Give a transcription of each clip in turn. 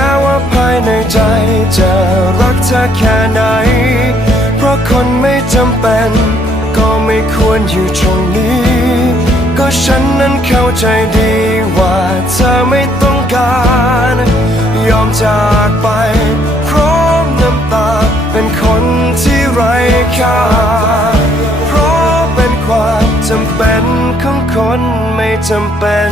้ายในใจ จะรักเธอแค่ไหน เพราะคนไม่จำเป็น ก็ไม่ควรอยู่ตรงนี้ ก็ฉันนั้นเข้าใจดีว่าเธอไม่ต้องการ ยอมจากไป พร้อมน้ำตา เป็นคนที่ไร้ค่า เพราะเป็นความจำเป็นของคนไม่จำเป็น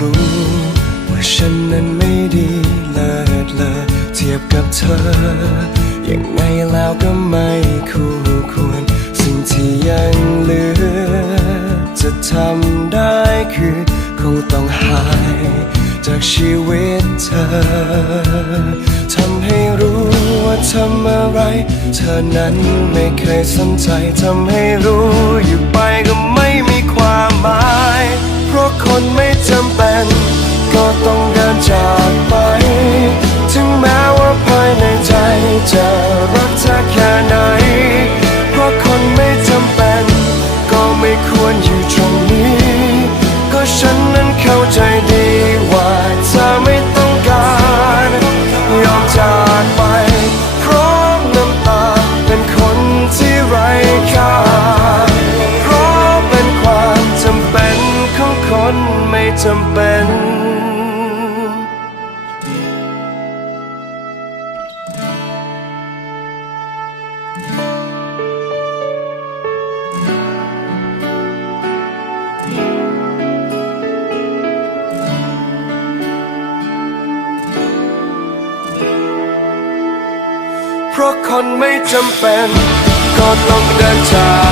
รู้ ว่าฉันนั้นไม่ดีเลิศเลอเทียบกับเธอยังไงแล้วก็ไม่คู่ควร สิ่งที่ยังเหลือ จะทำได้คือ คงต้องหาย จากชีวิตเธอทำให้รู้ว่าทำอะไร เธอนั้นไม่เคยสนใจทำให้รู้อยู่ไปก็ไม่มี ราะคนไม่จำเป็น ก็ต้องเดินจาก